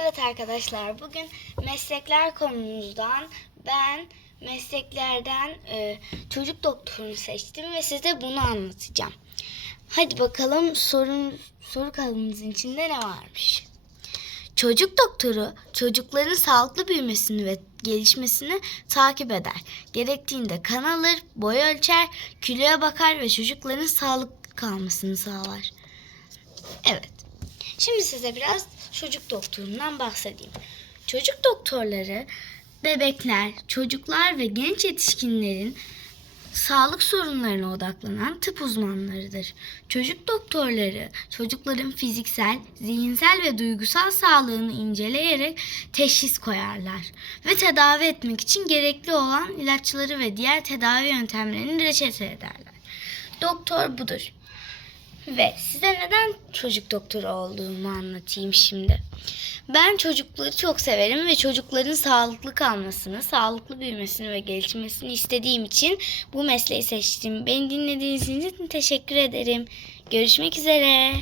Evet arkadaşlar bugün meslekler konumuzdan ben mesleklerden e, çocuk doktorunu seçtim ve size bunu anlatacağım. Hadi bakalım sorun soru kalıbımızın içinde ne varmış? Çocuk doktoru çocukların sağlıklı büyümesini ve gelişmesini takip eder. Gerektiğinde kan alır, boy ölçer, kiloya bakar ve çocukların sağlıklı kalmasını sağlar. Evet. Şimdi size biraz çocuk doktorundan bahsedeyim. Çocuk doktorları bebekler, çocuklar ve genç yetişkinlerin sağlık sorunlarına odaklanan tıp uzmanlarıdır. Çocuk doktorları çocukların fiziksel, zihinsel ve duygusal sağlığını inceleyerek teşhis koyarlar ve tedavi etmek için gerekli olan ilaçları ve diğer tedavi yöntemlerini reçete ederler. Doktor budur. Ve size neden çocuk doktoru olduğumu anlatayım şimdi. Ben çocukları çok severim ve çocukların sağlıklı kalmasını, sağlıklı büyümesini ve gelişmesini istediğim için bu mesleği seçtim. Beni dinlediğiniz için teşekkür ederim. Görüşmek üzere.